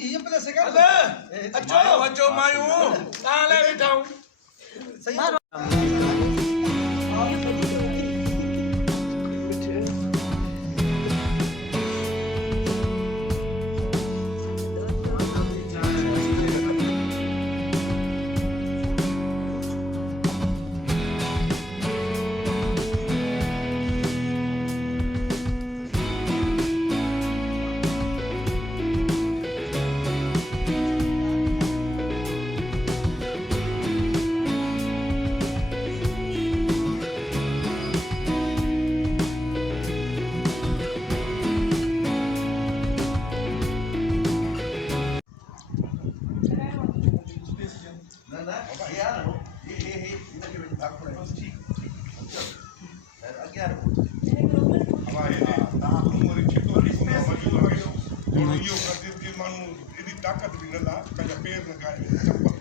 ये पहले से कर अच्छा मायूं कहाँ ले बैठा हूँ ताकत भी न ला पैर लगाए